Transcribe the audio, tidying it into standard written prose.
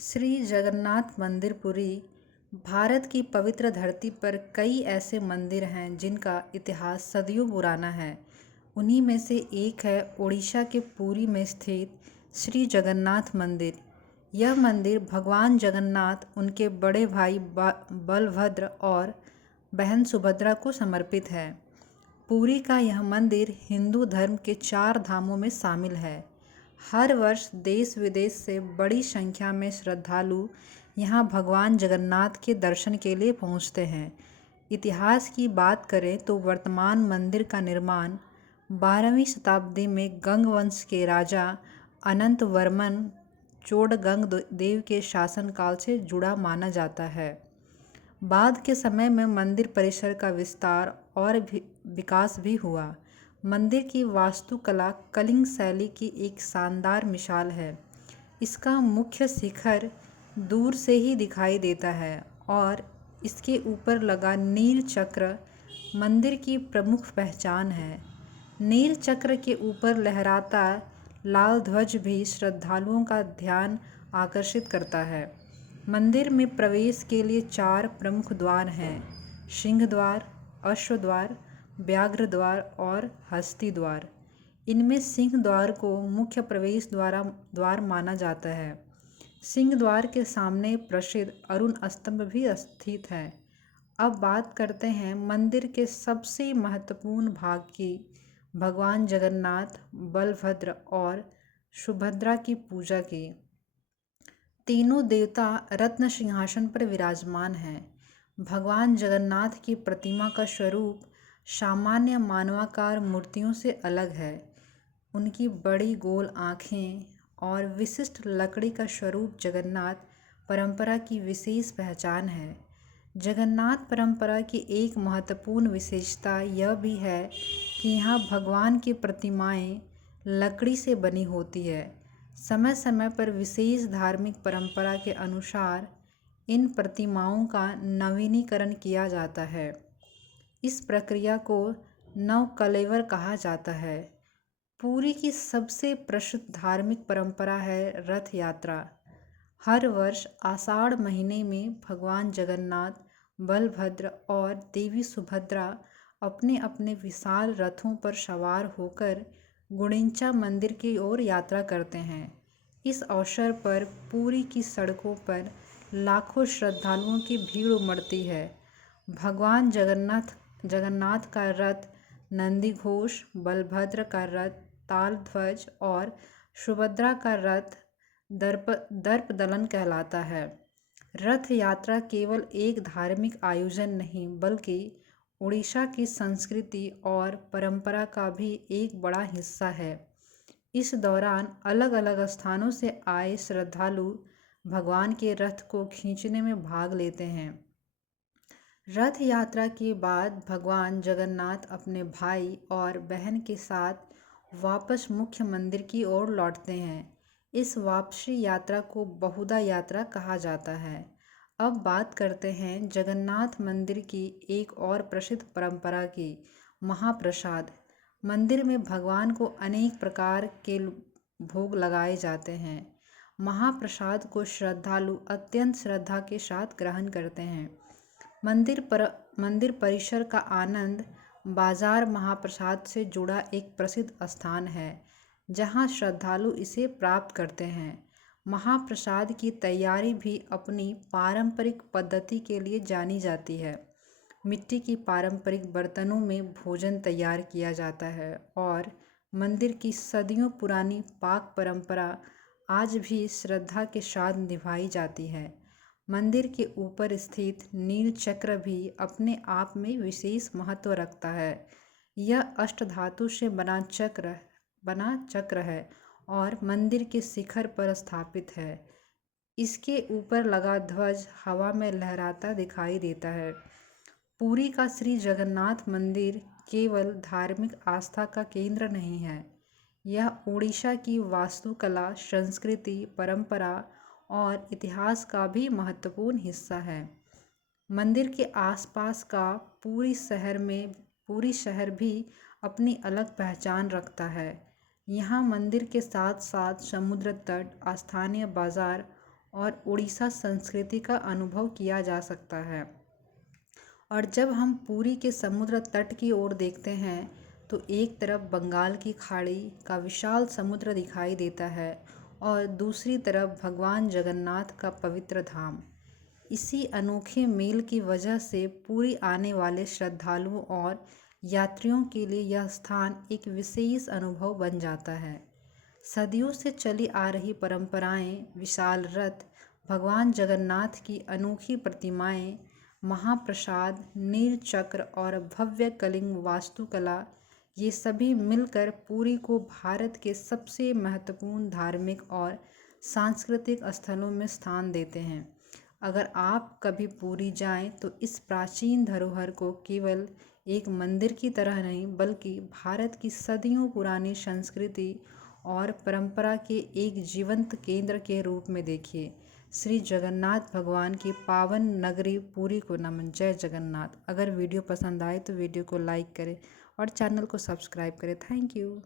श्री जगन्नाथ मंदिर पुरी भारत की पवित्र धरती पर कई ऐसे मंदिर हैं जिनका इतिहास सदियों पुराना है। उन्हीं में से एक है ओडिशा के पुरी में स्थित श्री जगन्नाथ मंदिर। यह मंदिर भगवान जगन्नाथ, उनके बड़े भाई बलभद्र और बहन सुभद्रा को समर्पित है। पुरी का यह मंदिर हिंदू धर्म के 4 धामों में शामिल है। हर वर्ष देश विदेश से बड़ी संख्या में श्रद्धालु यहाँ भगवान जगन्नाथ के दर्शन के लिए पहुँचते हैं। इतिहास की बात करें तो वर्तमान मंदिर का निर्माण 12वीं शताब्दी में गंग वंश के राजा अनंत वर्मन चोडगंग देव के शासनकाल से जुड़ा माना जाता है। बाद के समय में मंदिर परिसर का विस्तार और विकास भी हुआ। मंदिर की वास्तुकला कलिंग शैली की एक शानदार मिसाल है। इसका मुख्य शिखर दूर से ही दिखाई देता है और इसके ऊपर लगा नील चक्र मंदिर की प्रमुख पहचान है। नील चक्र के ऊपर लहराता लाल ध्वज भी श्रद्धालुओं का ध्यान आकर्षित करता है। मंदिर में प्रवेश के लिए 4 प्रमुख द्वार हैं: सिंह द्वार, अश्व द्वार, व्याघ्र द्वार और हस्ती द्वार। इनमें सिंह द्वार को मुख्य प्रवेश द्वार माना जाता है। सिंह द्वार के सामने प्रसिद्ध अरुण स्तंभ भी स्थित है। अब बात करते हैं मंदिर के सबसे महत्वपूर्ण भाग की, भगवान जगन्नाथ, बलभद्र और सुभद्रा की पूजा की। तीनों देवता रत्न सिंहासन पर विराजमान हैं। भगवान जगन्नाथ की प्रतिमा का स्वरूप सामान्य मानवाकार मूर्तियों से अलग है। उनकी बड़ी गोल आँखें और विशिष्ट लकड़ी का स्वरूप जगन्नाथ परंपरा की विशेष पहचान है। जगन्नाथ परंपरा की एक महत्वपूर्ण विशेषता यह भी है कि यहाँ भगवान की प्रतिमाएं लकड़ी से बनी होती है। समय समय पर विशेष धार्मिक परंपरा के अनुसार इन प्रतिमाओं का नवीनीकरण किया जाता है। इस प्रक्रिया को नवकलेवर कहा जाता है। पुरी की सबसे प्रसिद्ध धार्मिक परंपरा है रथ यात्रा। हर वर्ष आषाढ़ महीने में भगवान जगन्नाथ, बलभद्र और देवी सुभद्रा अपने अपने विशाल रथों पर सवार होकर गुंडीचा मंदिर की ओर यात्रा करते हैं। इस अवसर पर पुरी की सड़कों पर लाखों श्रद्धालुओं की भीड़ उमड़ती है। भगवान जगन्नाथ का रथ नंदीघोष, बलभद्र का रथ तालध्वज और सुभद्रा का रथ दर्पदलन कहलाता है। रथ यात्रा केवल एक धार्मिक आयोजन नहीं बल्कि उड़ीसा की संस्कृति और परंपरा का भी एक बड़ा हिस्सा है। इस दौरान अलग अलग स्थानों से आए श्रद्धालु भगवान के रथ को खींचने में भाग लेते हैं। रथ यात्रा के बाद भगवान जगन्नाथ अपने भाई और बहन के साथ वापस मुख्य मंदिर की ओर लौटते हैं। इस वापसी यात्रा को बहुधा यात्रा कहा जाता है। अब बात करते हैं जगन्नाथ मंदिर की एक और प्रसिद्ध परंपरा की, महाप्रसाद। मंदिर में भगवान को अनेक प्रकार के भोग लगाए जाते हैं। महाप्रसाद को श्रद्धालु अत्यंत श्रद्धा के साथ ग्रहण करते हैं। मंदिर परिसर का आनंद बाजार महाप्रसाद से जुड़ा एक प्रसिद्ध स्थान है जहां श्रद्धालु इसे प्राप्त करते हैं। महाप्रसाद की तैयारी भी अपनी पारंपरिक पद्धति के लिए जानी जाती है। मिट्टी की पारंपरिक बर्तनों में भोजन तैयार किया जाता है और मंदिर की सदियों पुरानी पाक परंपरा आज भी श्रद्धा के साथ निभाई जाती है। मंदिर के ऊपर स्थित नील चक्र भी अपने आप में विशेष महत्व रखता है। यह अष्टधातु से बना चक्र है और मंदिर के शिखर पर स्थापित है। इसके ऊपर लगा ध्वज हवा में लहराता दिखाई देता है। पुरी का श्री जगन्नाथ मंदिर केवल धार्मिक आस्था का केंद्र नहीं है, यह ओडिशा की वास्तुकला, संस्कृति, परंपरा और इतिहास का भी महत्वपूर्ण हिस्सा है। मंदिर के आसपास का पूरी शहर भी अपनी अलग पहचान रखता है। यहाँ मंदिर के साथ साथ समुद्र तट, स्थानीय बाजार और उड़ीसा संस्कृति का अनुभव किया जा सकता है। और जब हम पुरी के समुद्र तट की ओर देखते हैं तो एक तरफ बंगाल की खाड़ी का विशाल समुद्र दिखाई देता है और दूसरी तरफ भगवान जगन्नाथ का पवित्र धाम। इसी अनोखे मेल की वजह से पुरी आने वाले श्रद्धालुओं और यात्रियों के लिए यह स्थान एक विशेष अनुभव बन जाता है। सदियों से चली आ रही परंपराएं, विशाल रथ, भगवान जगन्नाथ की अनोखी प्रतिमाएं, महाप्रसाद, नीलचक्र और भव्य कलिंग वास्तुकला, ये सभी मिलकर पुरी को भारत के सबसे महत्वपूर्ण धार्मिक और सांस्कृतिक स्थलों में स्थान देते हैं। अगर आप कभी पुरी जाएं तो इस प्राचीन धरोहर को केवल एक मंदिर की तरह नहीं बल्कि भारत की सदियों पुरानी संस्कृति और परंपरा के एक जीवंत केंद्र के रूप में देखिए। श्री जगन्नाथ भगवान की पावन नगरी पुरी को नमन। जय जगन्नाथ। अगर वीडियो पसंद आए तो वीडियो को लाइक करें और चैनल को सब्सक्राइब करें। Thank you.